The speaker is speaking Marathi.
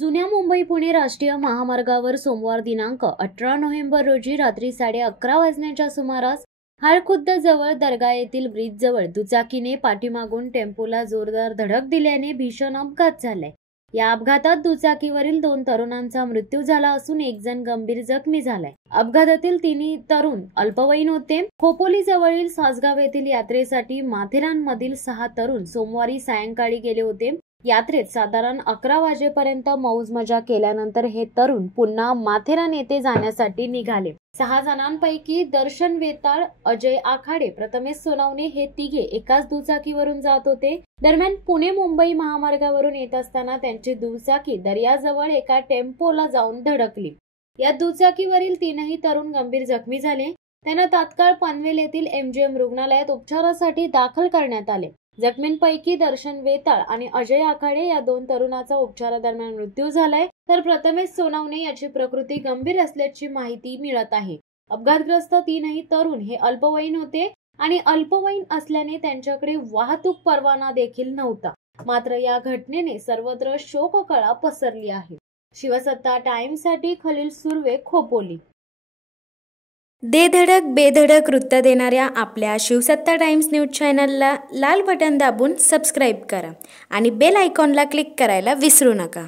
जुन्या मुंबई पुणे राष्ट्रीय महामार्गावर सोमवार दिनांक 18 नोव्हेंबर रोजी रात्री 11:30 वाजण्याच्या सुमारास हाळखुद्द जवळ दर्गा येथील ब्रिज जवळ दुचाकीने पाठीमागून टेम्पोला जोरदार धडक दिल्याने भीषण अपघात झालाय। या अपघातात दुचाकीवरील 2 तरुणांचा मृत्यू झाला असून एक जण गंभीर जखमी झालाय। अपघातातील तिन्ही तरुण अल्पवयीन होते। खोपोली जवळील सासगाव येथील यात्रेसाठी माथेरानमधील 6 तरुण सोमवारी सायंकाळी गेले होते। यात्रेत साधारण 11 वाजेपर्यंत मौज मजा केल्यानंतर हे तरुण पुन्हा माथेरान येथे जाण्यासाठी निघाले। 6 जणांपैकी दर्शन वेताळ, अजय आखाडे, प्रथमेश सोनवणे हे तिघे एकाच दुचाकीवरून जात होते। दरम्यान पुणे मुंबई महामार्गावरून येत असताना त्यांची दुचाकी दर्याजवळ एका टेम्पोला जाऊन धडकली। या दुचाकीवरील तीनही तरुण गंभीर जखमी झाले। त्यांना तात्काळ पनवेल येथील MGM रुग्णालयात उपचारासाठी दाखल करण्यात आले। जखमींपैकी दर्शन वेताळ आणि अजय आखाडे या 2 तरुणाचा उपचारादरम्यान मृत्यू झालाय, तर प्रथमेश सोनवणे याची प्रकृती गंभीर असल्याची माहिती मिळत आहे। अपघातग्रस्त तीनही तरुण हे अल्पवयीन होते आणि अल्पवयीन असल्याने त्यांच्याकडे वाहतूक परवाना देखील नव्हता। मात्र या घटनेने सर्वत्र शोककळा पसरली आहे। शिवसत्ता टाइम्ससाठी खलील सुर्वे, खोपोली। दे धडक बेधडक वृत्त देणाऱ्या आपल्या शिवसत्ता टाइम्स न्यूज चॅनलला लाल बटन दाबून सबस्क्राईब करा आणि बेल आयकॉनला क्लिक करायला विसरू नका।